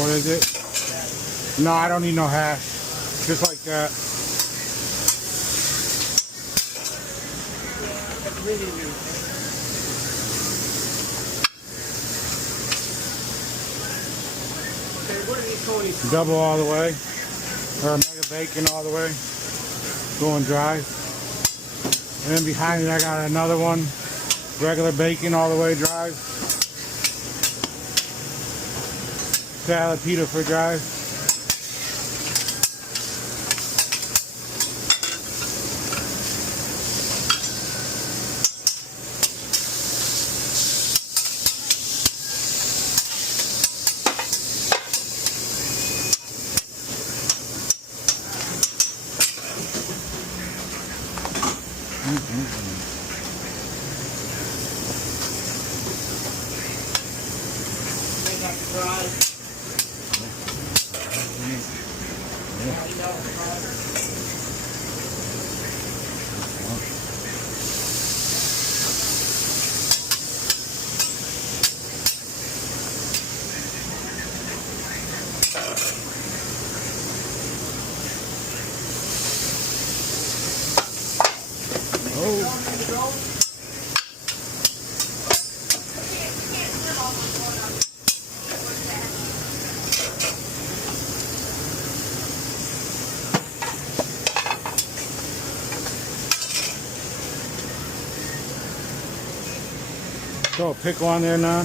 What is it? No, I don't need no hash. Just like that. What are these Tony's? Double all the way. Or mega bacon all the way. Going dry. And then behind it I got another one. Regular bacon all the way dry. Salad pita for dry. So pickle on there now.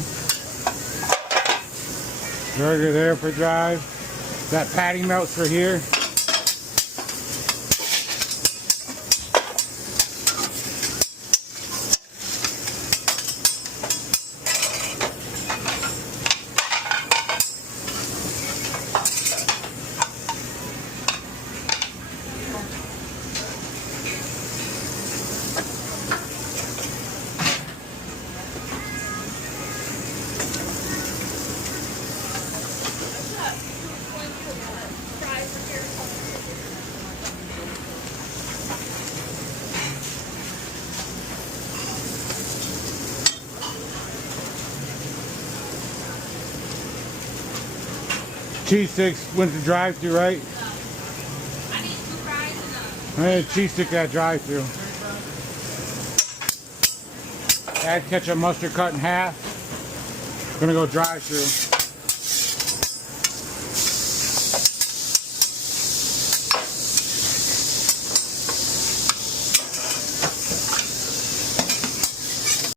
Burger there for dry. That patty melts for here. Cheese sticks went to drive-thru, right? I need 2 fries and I need a cheese stick at drive-thru. Add ketchup, mustard cut in half. Gonna go drive-thru.